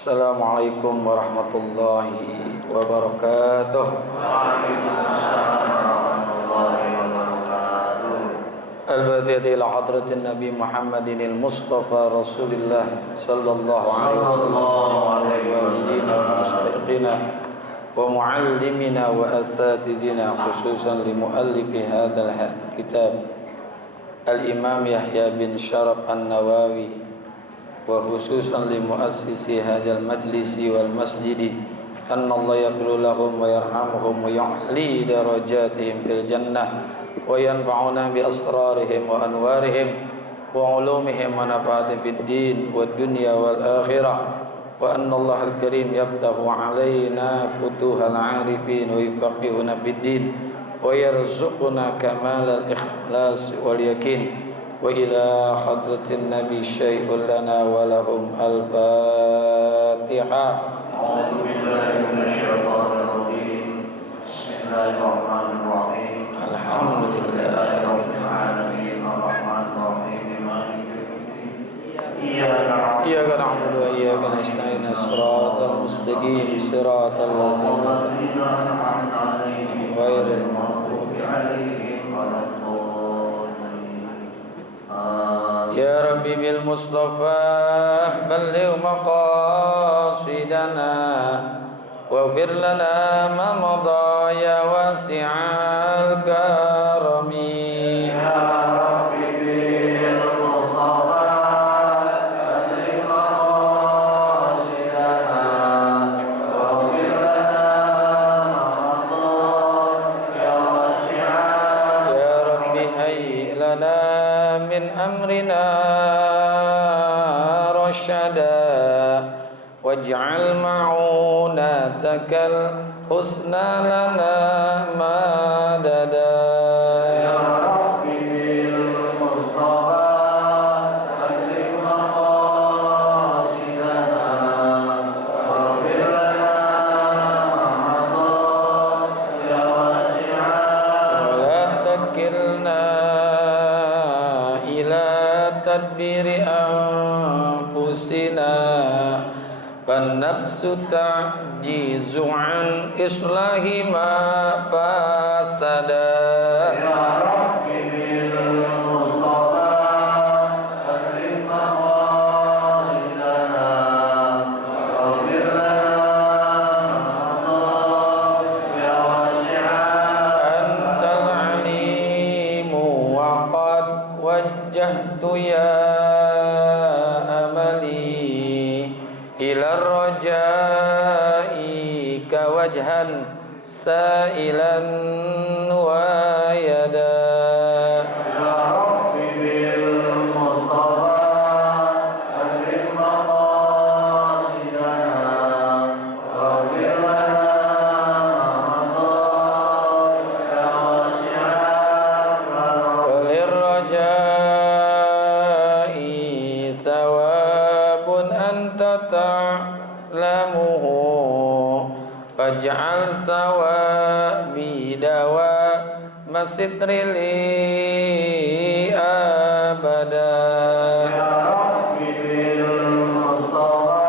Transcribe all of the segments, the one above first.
Assalamualaikum warahmatullahi wabarakatuh. Waalaikumsalam warahmatullahi wabarakatuh. Al-Fatihah ila hadratin Nabi Muhammadin al-Mustafa Rasulillah sallallahu alaihi wasallam wa walidina wa mustaqiqina wa muallimina wa asatizina khususan li muallifi hadzal kitab Al-Imam Yahya bin Sharaf An-Nawawi wa khususan li muassisi hadzal majlisi wal masjidi anna Allah yaghfir lahum wa yarhamuhum wa yu'li darajatihim fil jannah wa yanfa'una bi asrarihim wa anwarihim wa ulumihim wa nafa'atihim fid din wad dunya wal akhirah wa anna Allah al-karim yaftahu alaina futuhal 'arifin wa yufaqihuna fid din wa yarzuquna kamal al-ikhlas wal yakin wa ila hadratin nabi syai'un lana wa lahum al-fatihah. A'udzu billahi minasyaitonir rajim. Bismillahirrahmanirrahim. Alhamdulillahi Rabbil alamin arrahmanir rahim maliki yaumiddin. Iyyaka na'budu wa iyyaka nasta'in siratal mustaqim siratal ladzina an'amta 'alaihim ghairil maghdubi 'alaihim waladdallin. Ya Rabbi bil Mustafa balligh maqasidana waghfir lana ma madha ya wasi'al karami. Ya Rabbi bil Mustafa balligh maqasidana waghfir lana ma madha ya wasi'al. Ya Rabbi hayyi lana min amrina rashada waj'al ma'unatakal husna lana madada. Ya Rabbi bil Mustafa balligh maqasidana waghfir lana ma madha ya wasi'al. wa la takilna ila tadbiri anfusina فالنفس تعجز عن إصلاح ما فسدا. Ya Rabbi bil Mustafa balligh maqasidana waghfir lana ma madha ya wasi'al. Antal alimu wa qad wajjahtu ya amali ila rajai ka wajhan sa'ilan wa yada. Ya Rabbi bil Mustafa balligh maqasidana waghfir lana ma madha ya wasi'al karam. Walirrajai thawabun anta ta'lamuhu faj'al thawabi dawa masitri li abada. Ya Rabbi bil Mustafa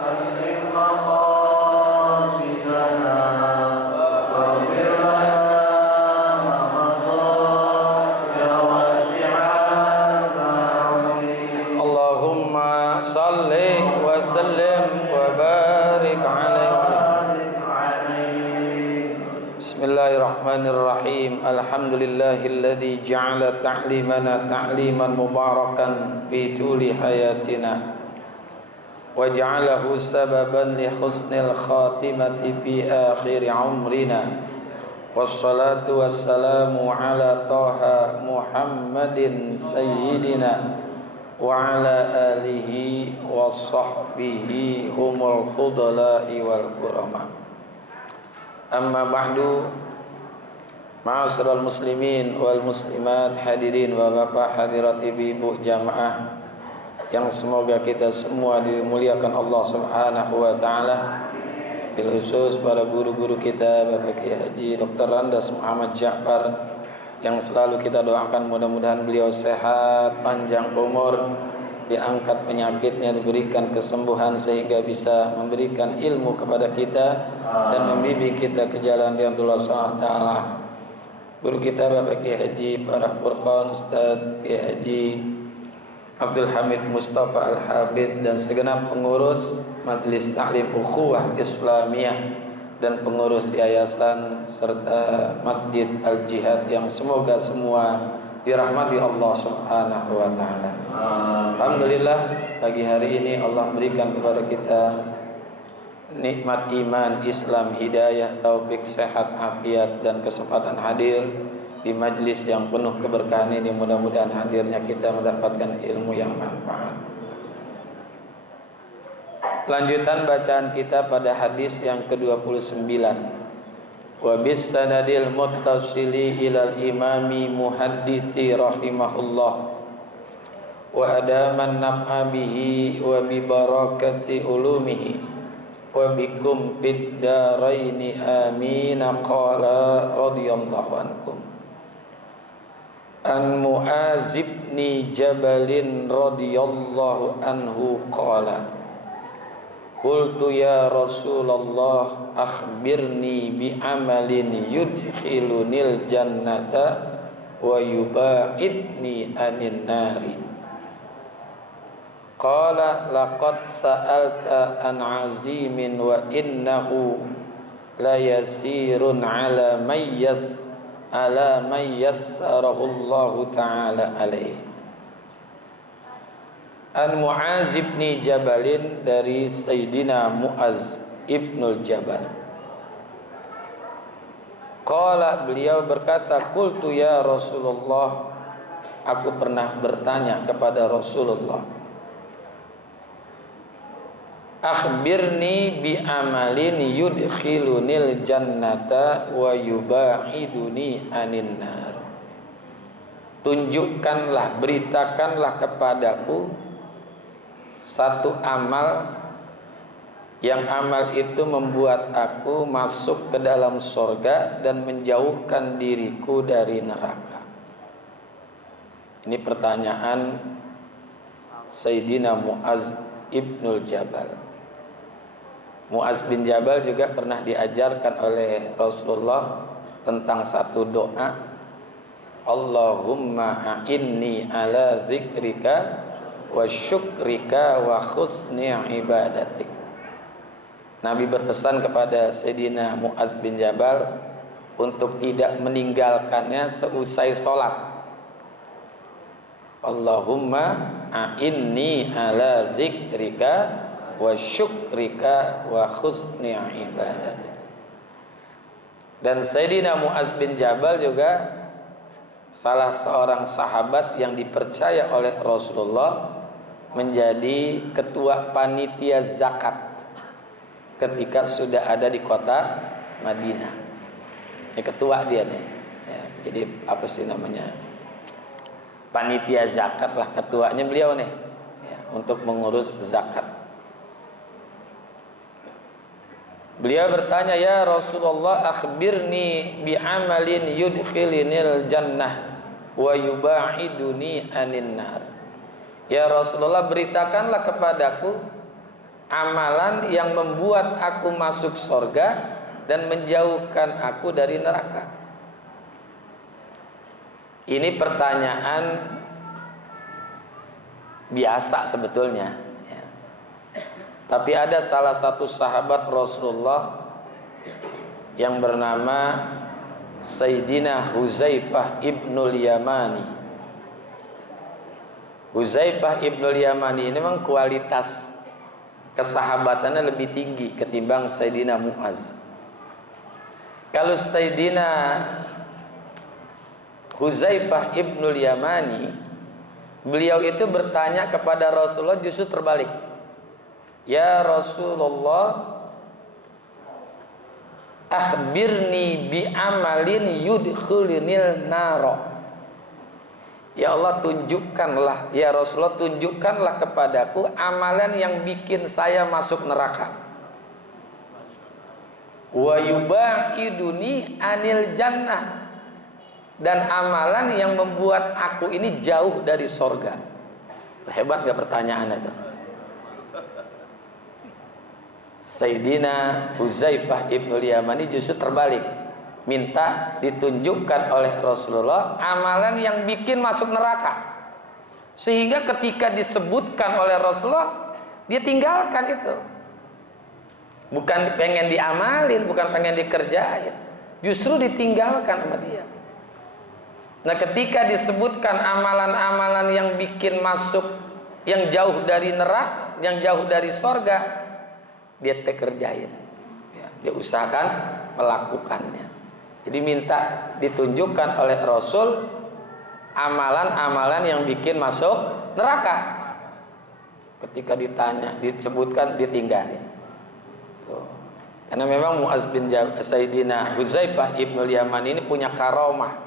balligh maqasidana waghfir lana ma madha ya wasi'al karam. Allahumma salli wa sallim wa barik alaihi. Bismillahirrahmanirrahim. Alhamdulillahilladzi ja'ala ta'limana ta'liman mubarakan fi tuli hayatina wa ja'alahu sababan li husnil khatimati fi akhir umrina. Wassalatu wassalamu ala Taha Muhammadin sayyidina wa ala alihi wa sahbihi humul khudala'i wal kurama. Amma ba'du, ma'asyiral muslimin wal muslimat, hadirin wa bapak, hadirat ibu-ibu jamaah yang semoga kita semua dimuliakan Allah Subhanahu wa taala. Bil khusus para guru-guru kita, Bapak Kiai Haji Dr. Randas Muhammad Ja'far yang selalu kita doakan mudah-mudahan beliau sehat, panjang umur, diangkat penyakitnya, diberikan kesembuhan sehingga bisa memberikan ilmu kepada kita dan membimbing kita ke jalan yang Allah SWT. Guru kita Bapak Kiai Haji Farah Furqan, Ustaz Kiai Haji Abdul Hamid Mustafa Al-Hafiz dan segenap pengurus Majelis Ta'lim Ukhuwah Islamiyah dan pengurus yayasan serta Masjid Al-Jihad yang semoga semua dirahmati Allah Subhanahu wa taala. Alhamdulillah pagi hari ini Allah berikan kepada kita nikmat iman, Islam, hidayah, taufik, sehat, afiat dan kesempatan hadir di majlis yang penuh keberkahan ini. Mudah-mudahan hadirnya kita mendapatkan ilmu yang manfaat. Lanjutan bacaan kita pada hadis yang ke-29. Wa bis sanadil muttasili ilal imami muhadditsi rahimahullah wa adaman naf'a bihi wa bi barakati ulumihi wa bikum fid daraini amin. Qala radhiyallahu ankum an Mu'az bin Jabal radhiyallahu anhu qala qultu ya Rasulullah akhbirni bi amalin yudkhilunil jannata wa yubaidni anin nari. Qala laqad sa'alta an azimin wa innahu la yasirun ala may yassarahu Allah ta'ala alaih. An Mu'az bin Jabalin, dari Sayyidina Mu'az ibnul Jabal. Qala, beliau berkata, qultu ya Rasulullah, aku pernah bertanya kepada Rasulullah, akhbirni bi amalin yudkhilunil jannata wa yubaiduni anin nar. Tunjukkanlah, beritakanlah kepadaku satu amal yang amal itu membuat aku masuk ke dalam surga dan menjauhkan diriku dari neraka. Ini pertanyaan Sayyidina Mu'az ibnul Jabal. Mu'az bin Jabal juga pernah diajarkan oleh Rasulullah tentang satu doa, Allahumma a'inni ala zikrika wa syukrika wa husni ibadatik. Nabi berpesan kepada Sayyidina Mu'az bin Jabal untuk tidak meninggalkannya seusai sholat. Allahumma a'inni ala zikrika wa syukrika wa husni ibadatik. Dan Sayyidina Mu'az bin Jabal juga salah seorang sahabat yang dipercaya oleh Rasulullah menjadi ketua panitia zakat ketika sudah ada di kota Madinah. Ini ketua dia nih. Ya, jadi apa sih namanya? Panitia zakat lah, ketuanya beliau nih ya, untuk mengurus zakat. Beliau bertanya, ya Rasulullah akhbirni bi amalin yudkhilinil jannah wa yubaiduni anin nar. Ya Rasulullah, beritakanlah kepadaku amalan yang membuat aku masuk surga dan menjauhkan aku dari neraka. Ini pertanyaan biasa sebetulnya ya. Tapi ada salah satu sahabat Rasulullah yang bernama Sayyidina Huzaifah ibnul Yamani. Huzaifah ibnul Yamani ini memang kualitas kesahabatannya lebih tinggi ketimbang Sayyidina Mu'az. Kalau Sayyidina Huzaifah ibnul Yamani, beliau itu bertanya kepada Rasulullah justru terbalik. Ya Rasulullah, akhbirni bi amalin yudkhilinil naro. Ya Allah, tunjukkanlah, ya Rasulullah, tunjukkanlah kepadaku amalan yang bikin saya masuk neraka. Wa yubaiduni anil jannah, dan amalan yang membuat aku ini jauh dari sorga. Hebat gak pertanyaan itu? Sayyidina Huzaifah ibnul Yamani justru terbalik, minta ditunjukkan oleh Rasulullah amalan yang bikin masuk neraka, sehingga ketika disebutkan oleh Rasulullah dia tinggalkan itu. Bukan pengen diamalin, bukan pengen dikerjain, justru ditinggalkan sama dia. Nah, ketika disebutkan amalan-amalan yang bikin masuk, yang jauh dari neraka, yang jauh dari sorga, dia kerjain, ya, dia usahakan melakukannya. Jadi minta ditunjukkan oleh Rasul amalan-amalan yang bikin masuk neraka. Ketika ditanya, disebutkan, ditinggalin. Tuh. Karena memang Muaz bin Sayyidina Huzaifah ibnul Yaman ini punya karomah.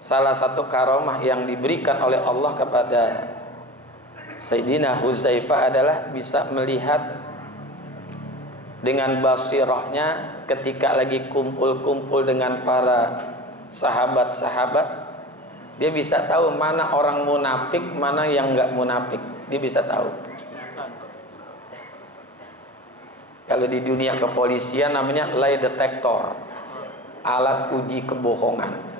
Salah satu karomah yang diberikan oleh Allah kepada Sayyidina Huzaifah adalah bisa melihat dengan basirahnya ketika lagi kumpul-kumpul dengan para sahabat-sahabat. Dia bisa tahu mana orang munafik, mana yang enggak munafik. Dia bisa tahu. Kalau di dunia kepolisian namanya lie detector, alat uji kebohongan.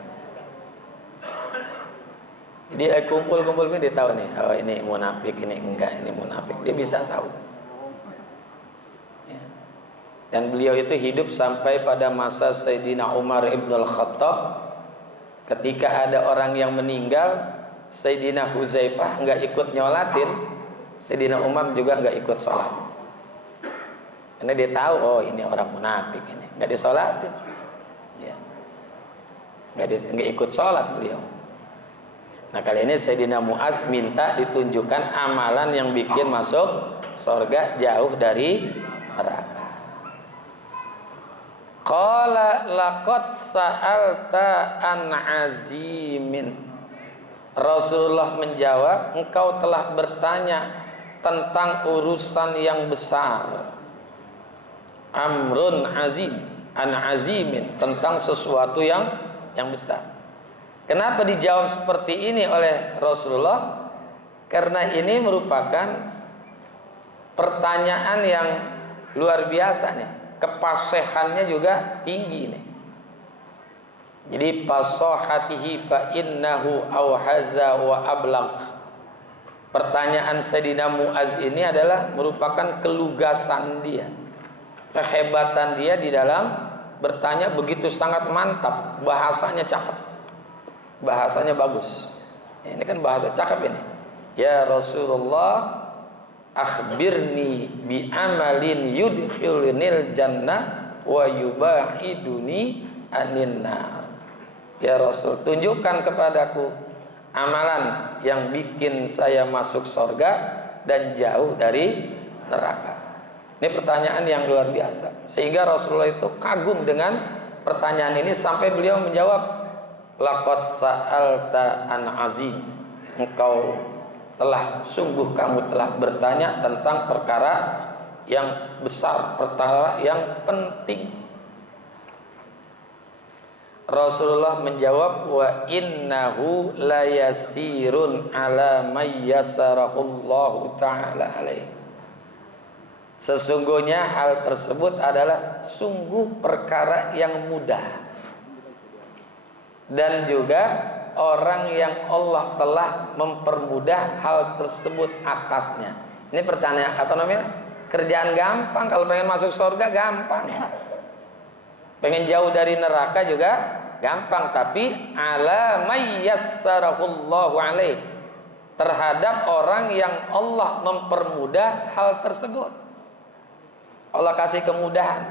Jadi kumpul-kumpul dia tahu nih, oh ini munafik, ini enggak, ini munafik. Dia bisa tahu. Dan beliau itu hidup sampai pada masa Sayyidina Umar ibn al-Khattab. Ketika ada orang yang meninggal, Sayyidina Huzaifah enggak ikut nyolatin, Sayyidina Umar juga enggak ikut sholat. Karena dia tahu, oh ini orang munafik ini, enggak disolatin, ya. Enggak ikut sholat beliau. Nah, kali ini Sayyidina Muaz minta ditunjukkan amalan yang bikin masuk surga jauh dari neraka. Qala laqad sa'alta an azimin. Rasulullah menjawab, engkau telah bertanya tentang urusan yang besar. Amrun azim, an azimin, tentang sesuatu yang besar. Kenapa dijawab seperti ini oleh Rasulullah? Karena ini merupakan pertanyaan yang luar biasa nih. Kepasehannya juga tinggi nih. Jadi fasahatihi fa innahu awhaza wa ablagh. Pertanyaan Sayyidina Muaz ini adalah merupakan kelugasan dia, kehebatan dia di dalam bertanya begitu sangat mantap, bahasanya cakep, bahasanya bagus. Ini kan bahasa cakep ini. Ya Rasulullah, akhbirni bi amalin yudkhilunil jannah wa yubaiduni anin nar. Ya Rasul, tunjukkan kepadaku amalan yang bikin saya masuk surga dan jauh dari neraka. Ini pertanyaan yang luar biasa, sehingga Rasulullah itu kagum dengan pertanyaan ini sampai beliau menjawab, laqad sa'alta an azim. Engkau telah, sungguh kamu telah bertanya tentang perkara yang besar, perkara yang penting. Rasulullah menjawab, wa innahu la yasirun ala may yasarahullahu ta'ala alaih. Sesungguhnya hal tersebut adalah sungguh perkara yang mudah, dan juga orang yang Allah telah mempermudah hal tersebut atasnya. Ini pertanyaan apa namanya? Kerjaan gampang. Kalau pengen masuk surga gampang. Pengen jauh dari neraka juga gampang. Tapi ala may yassarahullahu alaih, terhadap orang yang Allah mempermudah hal tersebut. Allah kasih kemudahan.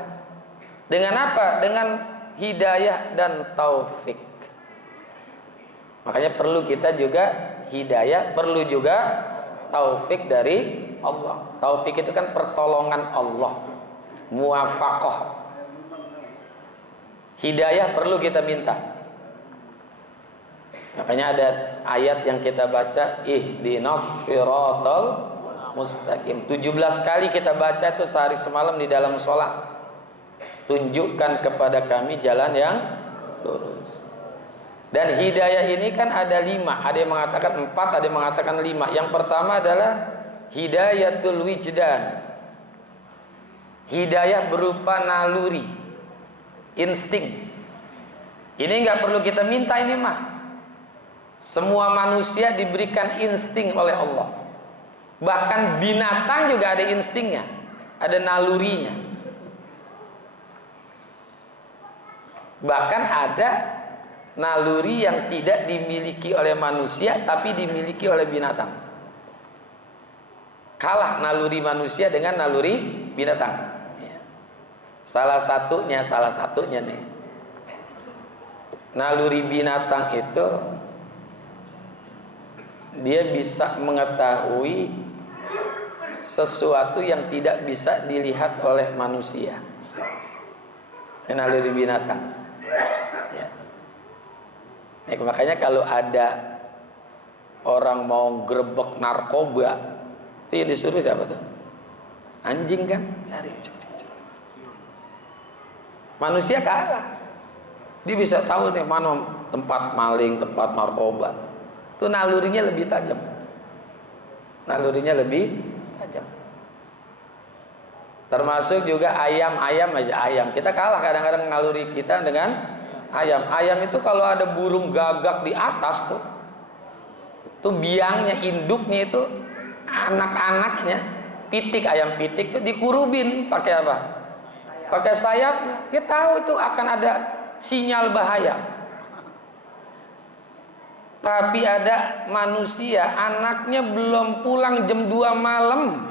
Dengan apa? Dengan hidayah dan taufik. Makanya perlu kita juga hidayah, perlu juga taufik dari Allah. Taufik itu kan pertolongan Allah, muwafaqah. Hidayah perlu kita minta. Makanya ada ayat yang kita baca, ihdinas siratal mustaqim. 17 kali kita baca itu sehari semalam di dalam sholat. Tunjukkan kepada kami jalan yang lurus. Dan hidayah ini kan ada 5, ada yang mengatakan 4, ada yang mengatakan 5. Yang pertama adalah hidayatul wijdan. Hidayah berupa naluri, insting. Ini nggak perlu kita minta ini mah. Semua manusia diberikan insting oleh Allah. Bahkan binatang juga ada instingnya, ada nalurinya. Bahkan ada naluri yang tidak dimiliki oleh manusia tapi dimiliki oleh binatang. Kalah naluri manusia dengan naluri binatang. Salah satunya nih, naluri binatang itu dia bisa mengetahui sesuatu yang tidak bisa dilihat oleh manusia. Naluri binatang. Ya. Nah, makanya kalau ada orang mau gerebek narkoba, itu yang disuruh siapa tuh? Anjing kan? Cari. Manusia kalah. Dia bisa tahu nih mana tempat maling, tempat narkoba. Itu nalurinya lebih tajam. Nalurinya lebih tajam. Termasuk juga ayam aja. Kita kalah kadang-kadang naluri kita dengan ayam. Ayam itu kalau ada burung gagak di atas tuh biangnya, induknya itu, anak-anaknya, ayam pitik tuh dikurubin pakai apa? Pakai sayapnya. Dia tahu itu akan ada sinyal bahaya. Tapi ada manusia, anaknya belum pulang jam 2 malam,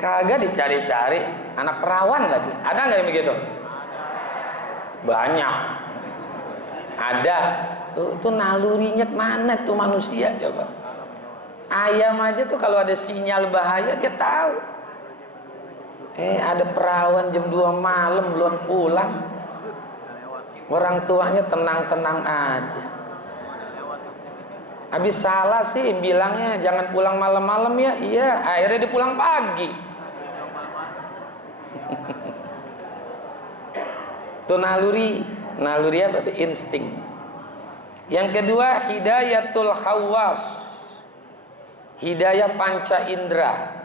kagak dicari-cari, anak perawan lagi. Ada nggak yang begitu? Banyak. Ada. Tuh nalurinya mana tuh manusia coba? Ayam aja tuh kalau ada sinyal bahaya dia tahu. Ada perawan jam 2 malam belum pulang. Orang tuanya tenang-tenang aja. Habis salah sih bilangnya jangan pulang malam-malam ya. Iya, akhirnya dia pulang pagi. Itu naluri apa tuh? Insting. Yang kedua, hidayatul hawas. Hidayah panca indera.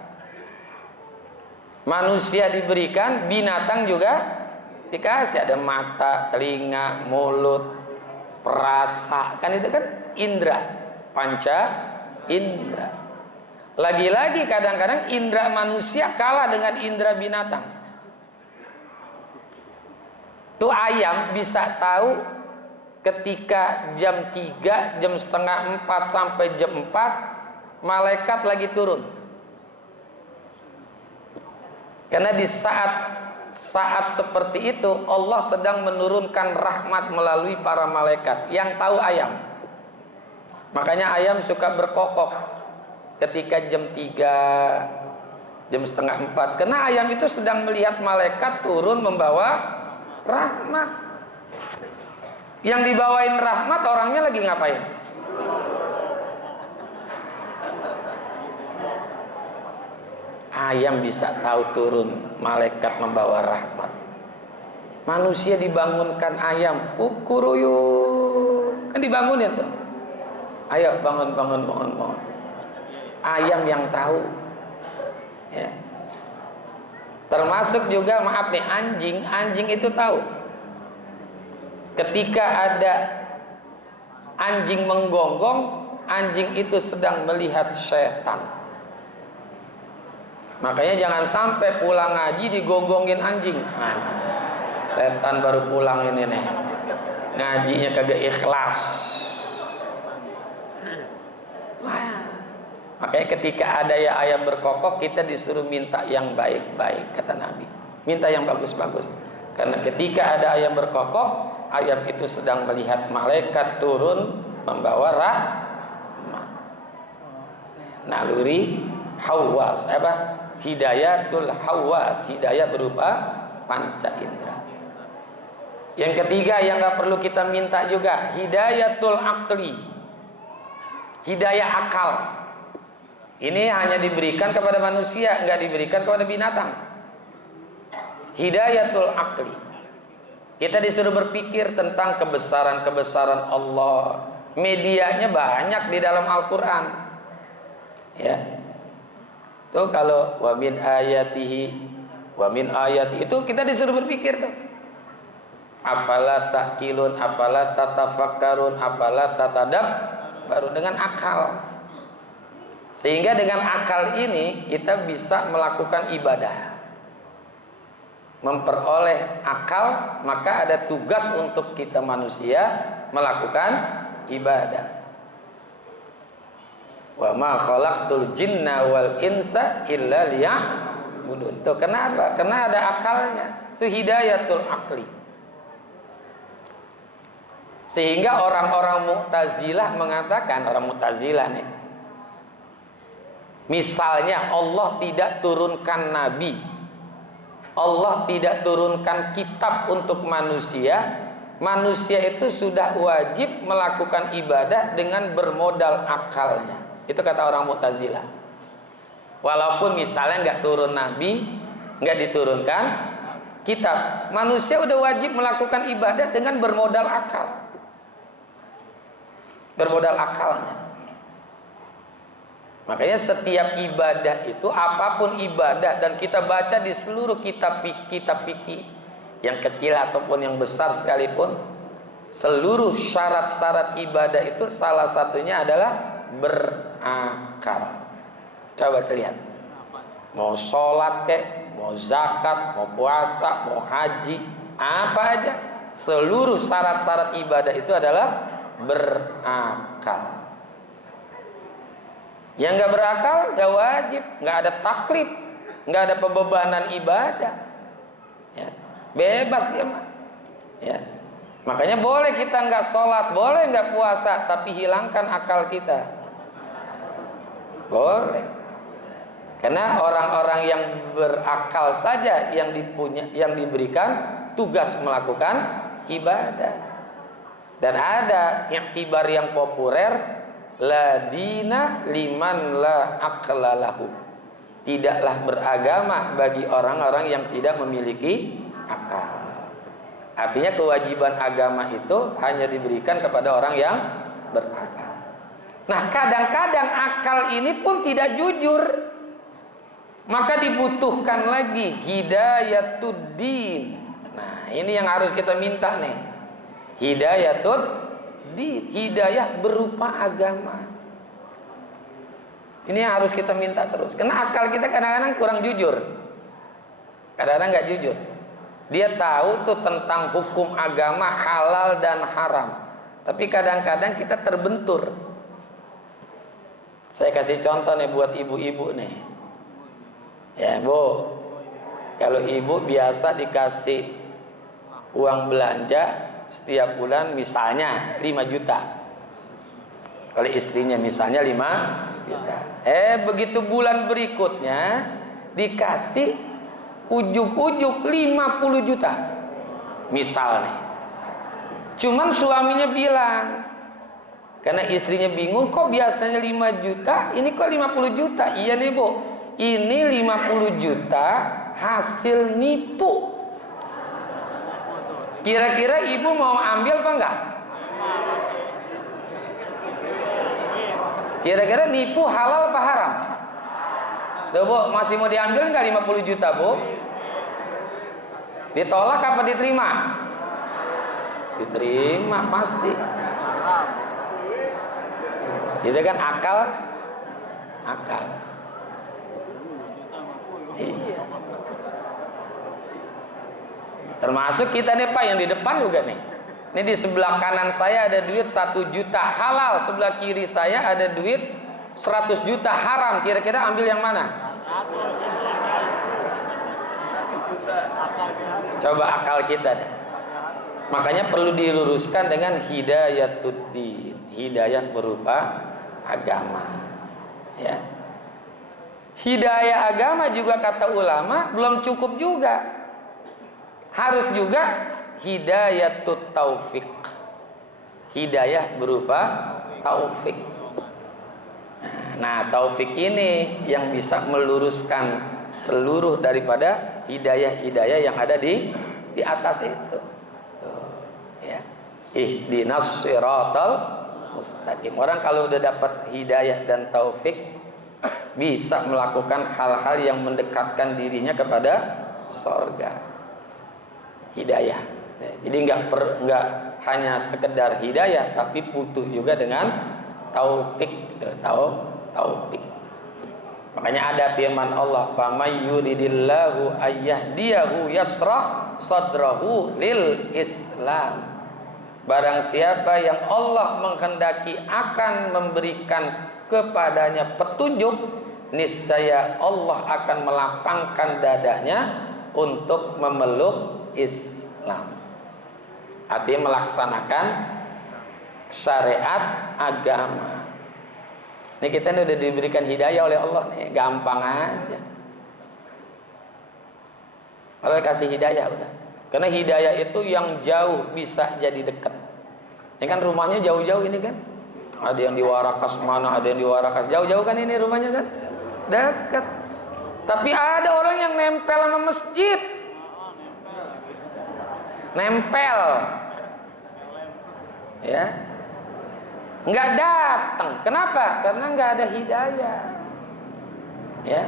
Manusia diberikan, binatang juga dikasih. Ada mata, telinga, mulut, perasa. Kan itu kan indera, panca indera. Lagi-lagi kadang-kadang indera manusia kalah dengan indera binatang. Tuh ayam bisa tahu ketika jam 3, jam setengah 4 sampai jam 4 malaikat lagi turun. Karena di saat seperti itu Allah sedang menurunkan rahmat melalui para malaikat yang tahu ayam. Makanya ayam suka berkokok ketika jam 3, jam setengah 4. Karena ayam itu sedang melihat malaikat turun membawa rahmat. Yang dibawain rahmat orangnya lagi ngapain? Ayam bisa tahu turun malaikat membawa rahmat. Manusia dibangunkan ayam, ukuruyuk, kan dibangunin tuh. Ayo bangun. Ayam yang tahu. Ya. Termasuk juga maaf nih anjing itu tahu. Ketika ada anjing menggonggong, anjing itu sedang melihat setan. Makanya jangan sampai pulang ngaji digonggongin anjing. Setan baru pulang ini nih, ngajinya kagak ikhlas. Makanya ketika ada ya ayam berkokok, kita disuruh minta yang baik-baik, kata Nabi. Minta yang bagus-bagus. Karena ketika ada ayam berkokok, ayam itu sedang melihat malaikat turun membawa rahmat. Naluri hawas hidayatul hawas, hidayah berupa panca indera. Yang ketiga yang gak perlu kita minta juga, hidayatul akli, hidayah akal. Ini hanya diberikan kepada manusia, nggak diberikan kepada binatang. Hidayatul akli, Kita disuruh berpikir tentang kebesaran-kebesaran Allah. Medianya banyak di dalam Al-Quran. Ya. Tuh kalau wa min ayatihi itu kita disuruh berpikir tuh. Afala ta'qilun, afala tatafakkarun, afala tatadabbarun, dengan akal. Sehingga dengan akal ini kita bisa melakukan ibadah. Memperoleh akal, maka ada tugas untuk kita manusia melakukan ibadah. Wa ma khalaqtul jinna wal insa illa liya'budun. Tuh kenapa? Karena ada akalnya. Itu hidayatul akli. Sehingga orang-orang Mu'tazilah mengatakan, orang Mu'tazilah nih, misalnya Allah tidak turunkan nabi, Allah tidak turunkan kitab untuk manusia, manusia itu sudah wajib melakukan ibadah dengan bermodal akalnya. Itu kata orang Mu'tazilah. Walaupun misalnya nggak turun nabi, nggak diturunkan kitab, manusia udah wajib melakukan ibadah dengan bermodal akal. Bermodal akalnya. Makanya setiap ibadah itu, apapun ibadah, dan kita baca di seluruh kitab fikih, yang kecil ataupun yang besar sekalipun, seluruh syarat-syarat ibadah itu salah satunya adalah berakal. Coba lihat, mau sholat kek, mau zakat, mau puasa, mau haji, apa aja, seluruh syarat-syarat ibadah itu adalah berakal. Yang nggak berakal nggak wajib, nggak ada taklif, nggak ada pembebanan ibadah, ya, bebas dia mah. Ya. Makanya boleh kita nggak sholat, boleh nggak puasa, tapi hilangkan akal kita. Boleh. Karena orang-orang yang berakal saja yang diberikan tugas melakukan ibadah. Dan ada iktibar yang populer, la dina liman la aqla lahu. Tidaklah beragama bagi orang-orang yang tidak memiliki akal. Artinya kewajiban agama itu hanya diberikan kepada orang yang berakal. Nah, kadang-kadang akal ini pun tidak jujur. Maka dibutuhkan lagi hidayatud din. Nah, ini yang harus kita minta nih. Hidayatud din, hidayah berupa agama. Ini yang harus kita minta terus. Karena akal kita kadang-kadang kurang jujur. Kadang-kadang nggak jujur. Dia tahu tuh tentang hukum agama halal dan haram. Tapi kadang-kadang kita terbentur. Saya kasih contoh nih buat ibu-ibu nih. Ya Bu, kalau ibu biasa dikasih uang belanja setiap bulan misalnya 5 juta. Kalau istrinya misalnya 5 juta. Begitu bulan berikutnya dikasih ujuk-ujuk 50 juta. Misalnya. Cuman suaminya bilang, karena istrinya bingung, kok biasanya 5 juta, ini kok 50 juta? Iya nih Bu, ini 50 juta hasil nipu. Kira-kira ibu mau ambil apa enggak? Kira-kira nipu halal apa haram? Tuh Bu, masih mau diambil enggak 50 juta Bu? Ditolak apa diterima? Diterima pasti. Itu kan akal. Iya. Termasuk kita nih Pak yang di depan juga nih. Ini di sebelah kanan saya ada duit 1 juta halal, sebelah kiri saya ada duit 100 juta haram. Kira-kira ambil yang mana? Coba akal kita deh. Makanya perlu diluruskan dengan hidayatud din, hidayah berupa agama. Ya. Hidayah agama juga kata ulama belum cukup juga. Harus juga hidayatut taufik. Hidayah berupa taufik. Nah, taufik ini yang bisa meluruskan seluruh daripada hidayah-hidayah yang ada di atas itu. Ihdinas siratal mustaqim. Orang kalau udah dapat hidayah dan taufik bisa melakukan hal-hal yang mendekatkan dirinya kepada surga. Hidayah. Jadi enggak hanya sekedar hidayah, tapi butuh juga dengan taufik. Taufik. Makanya ada firman Allah, "Faman yuridillahu ayyahdiyahu yasrah sadrahu lil Islam." Barang siapa yang Allah menghendaki akan memberikan kepadanya petunjuk, niscaya Allah akan melapangkan dadanya untuk memeluk Islam. Artinya melaksanakan syariat agama. Ini kita udah diberikan hidayah oleh Allah nih, gampang aja. Kalau kasih hidayah udah. Karena hidayah itu yang jauh bisa jadi dekat. Ini kan rumahnya jauh-jauh ini kan. Ada yang di Warakas mana, ada yang di Warakas. Jauh-jauh kan ini rumahnya kan. Dekat. Tapi ada orang yang nempel sama masjid. Nempel. Ya. Enggak datang. Kenapa? Karena enggak ada hidayah. Ya.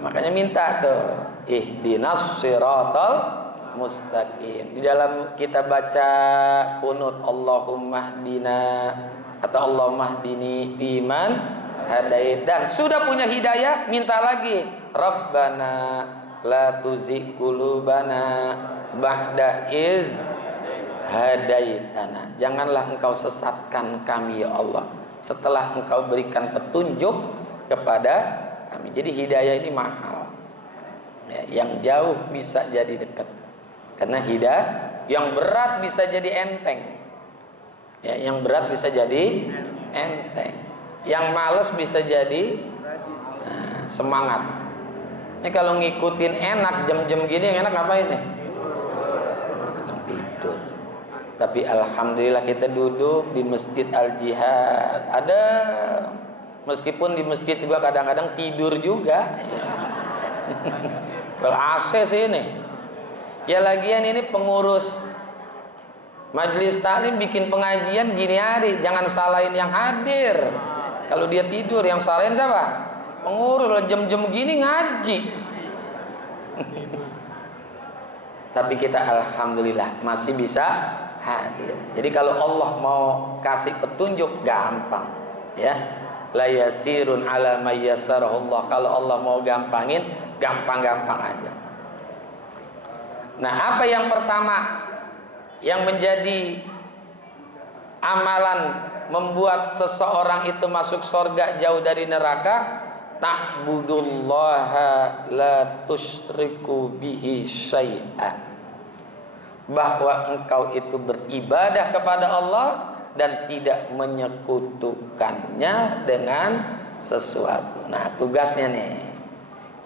Makanya minta tuh, ihdinas siratal mustaqim. Di dalam kita baca kunut Allahumma hdina atau Allahumma hdini biman hadait, dan sudah punya hidayah, minta lagi, Rabbana la tuzigh qulubana ba'da iz hadaitana. Janganlah engkau sesatkan kami ya Allah setelah engkau berikan petunjuk kepada kami. Jadi hidayah ini mahal ya, yang jauh bisa jadi dekat. Karena hidayah yang berat bisa jadi enteng ya, yang berat bisa jadi enteng, yang malas bisa jadi semangat. Ini kalau ngikutin enak jam-jam gini, yang enak ngapain nih? Tidur. Tapi alhamdulillah kita duduk di Masjid Al-Jihad. Ada, meskipun di masjid juga kadang-kadang tidur juga. Kalau AC sih ini. Ya lagian ini pengurus majelis taklim bikin pengajian gini hari, jangan salahin yang hadir. Kalau dia tidur, yang salahin siapa? Pengurus. Jam-jam gini ngaji. Tapi kita alhamdulillah masih bisa hadir. Jadi kalau Allah mau kasih petunjuk gampang ya. La yasirun ala may yassarahullah. Kalau Allah mau gampangin, gampang-gampang aja. Nah, apa yang pertama yang menjadi amalan membuat seseorang itu masuk surga jauh dari neraka? Ta'budullaha la tusyriku bihi syai'an. Bahwa engkau itu beribadah kepada Allah dan tidak menyekutukannya dengan sesuatu. Nah, tugasnya nih,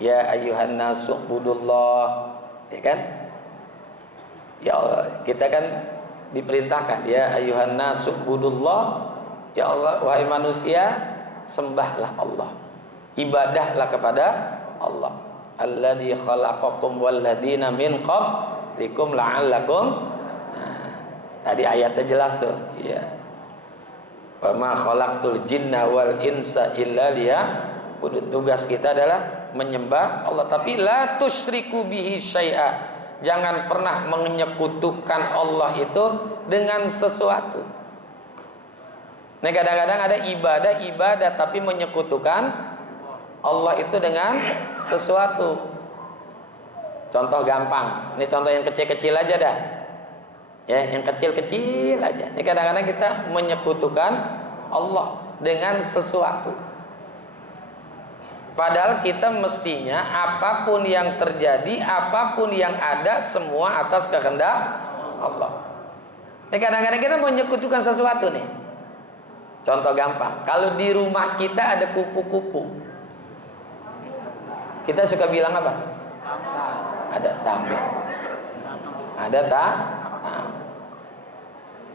ya ayyuhan nasu ubudullah, ya kan? Ya Allah, kita kan diperintahkan, ya ayyuhan nasu ubudullah, ya Allah, wahai manusia, sembahlah Allah, ibadahlah kepada Allah. Alladzi khalaqakum walladzina min qablikum la'allakum. Tadi ayatnya jelas tuh, ya. Wa ma khalaqtul jinna wal insa illa liya'budun. Tugas kita adalah menyembah Allah, tapi la tusyriku bihi syai'a. Jangan pernah menyekutukan Allah itu dengan sesuatu. Nah, kadang-kadang ada ibadah tapi menyekutukan Allah itu dengan sesuatu. Contoh gampang. Ini contoh yang kecil-kecil aja dah. Ya, yang kecil-kecil aja. Ini kadang-kadang kita menyekutukan Allah dengan sesuatu. Padahal kita mestinya apapun yang terjadi, apapun yang ada, semua atas kehendak Allah. Ini kadang-kadang kita menyekutukan sesuatu nih. Contoh gampang, kalau di rumah kita ada kupu-kupu, kita suka bilang apa? Ada tamu. Ada tamu.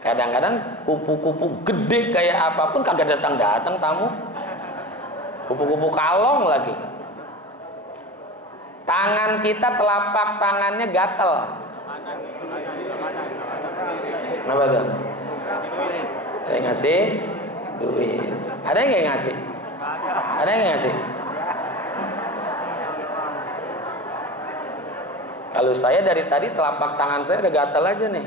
Kadang-kadang kupu-kupu gede kayak apapun kagak datang-datang tamu. Kupu-kupu kalong lagi. Tangan kita, telapak tangannya gatel. Apa tuh? Ada yang ngasih duit. Ada yang nggak ngasih? Ada yang nggak ngasih? Kalau saya dari tadi telapak tangan saya udah gatal aja nih.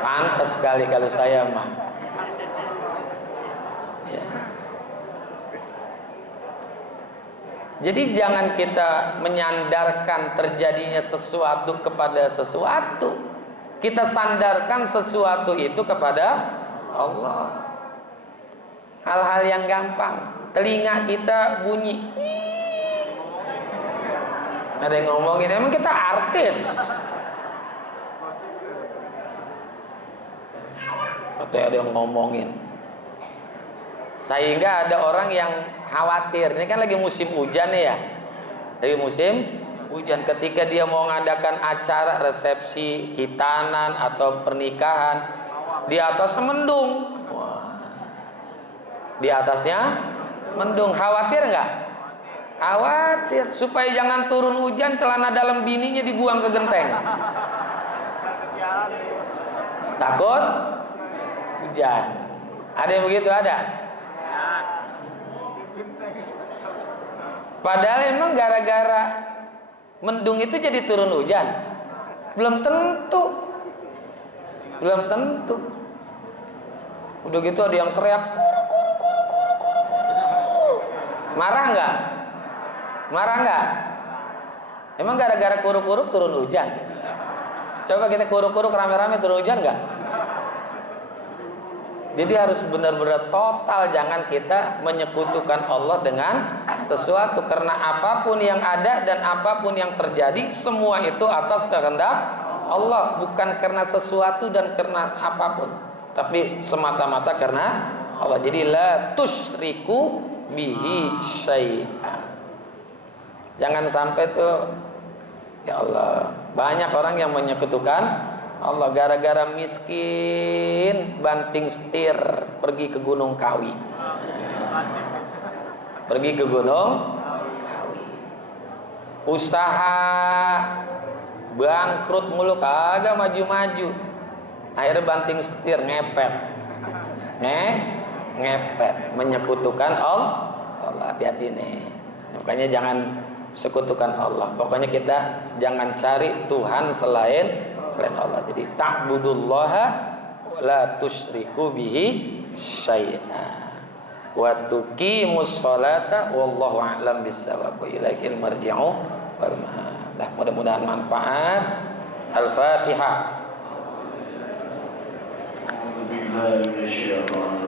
Pantes sekali kalau saya mah. Ya. Jadi jangan kita menyandarkan terjadinya sesuatu kepada sesuatu. Kita sandarkan sesuatu itu kepada Allah. Hal-hal yang gampang. Telinga kita bunyi. Ada yang ngomongin, emang kita artis. Katanya ada yang ngomongin. Sehingga ada orang yang khawatir. Ini kan lagi musim hujan ya. Lagi musim hujan. Ketika dia mau mengadakan acara resepsi, hitanan atau pernikahan, di atas mendung. Wah. Di atasnya mendung. Khawatir nggak? Khawatir. Supaya jangan turun hujan, celana dalam bininya dibuang ke genteng. Takut hujan. Ada yang begitu? Ada? Padahal emang gara-gara mendung itu jadi turun hujan? Belum tentu. Belum tentu. Udah gitu ada yang teriak, kuru, kuru, kuru, kuru, kuru, kuru. Marah nggak? Marah nggak? Emang gara-gara kuruk-kuruk turun hujan? Coba kita kuruk-kuruk rame-rame turun hujan nggak? Jadi harus benar-benar total, jangan kita menyekutukan Allah dengan sesuatu, karena apapun yang ada dan apapun yang terjadi semua itu atas kehendak Allah, bukan karena sesuatu dan karena apapun, tapi semata-mata karena Allah. Jadi la tusyriku bihi syai'an. Jangan sampai tuh, ya Allah, banyak orang yang menyekutukan Allah gara-gara miskin, banting setir pergi ke Gunung Kawi. Pergi ke Gunung Kawi. Usaha bangkrut mulu, kagak maju-maju. Akhirnya banting setir, ngepet. Ngepet, menyekutukan Allah. Hati-hati nih. Makanya jangan sekutukan Allah. Pokoknya kita jangan cari Tuhan selain Allah. Jadi ta'budullaha la tusyriku bihi syai'a wa tuqimus sholata wallahu a'lam bissawab wa ilaihil marji'u wal ma'ab. Mudah-mudahan manfaat. Al-Fatihah. A'udzu billahi minasyaitonir